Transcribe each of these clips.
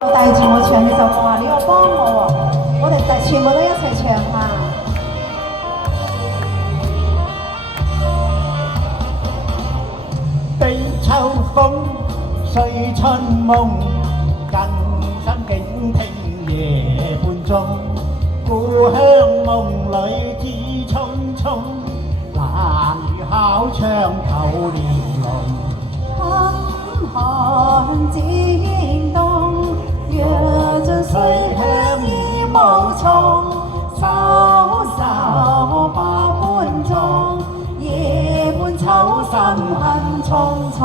帶住我唱呢首歌啊！你要幫我喎，我哋全部都一齊唱下。悲秋風，碎春夢，更深警聽夜半鐘。故鄉夢裏知匆匆，冷雨考窗透簾籠。寒寒漸凍，若盡水鄉已無從。稍稍百般鐘，夜半秋心恨匆匆。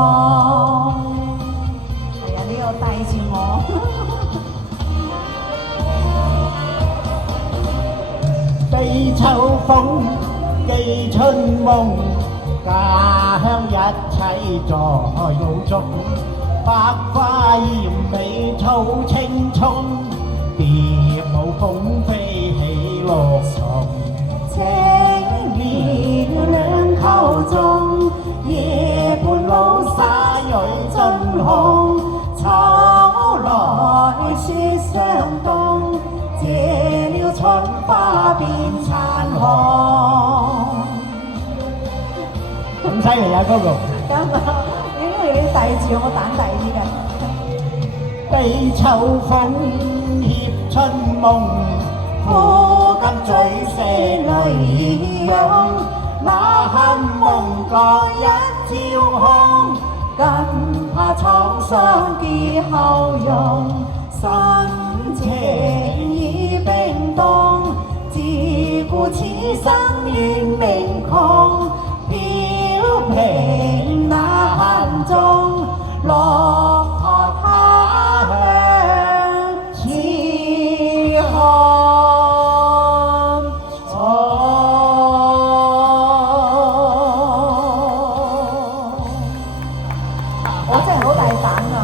係啊，你又帶住我。悲秋風，記春夢，家鄉一切在腦中。百花艷美草青葱，蝶舞鳳飛起綠松。青苗兩口中，夜半露沙蕊盡紅。秋來雪霜凍，謝了春花變殘紅。咁犀利啊，哥哥！咁啊，因為你帶住我膽大啲嘅。悲秋風，葉春夢，枯金醉死淚湧，那恨夢覺一朝空，更怕滄桑結後容。心情已冰凍，自顧此生願命窮。飄萍那恨中，落魄他鄉似寒松。我真係好大膽啊！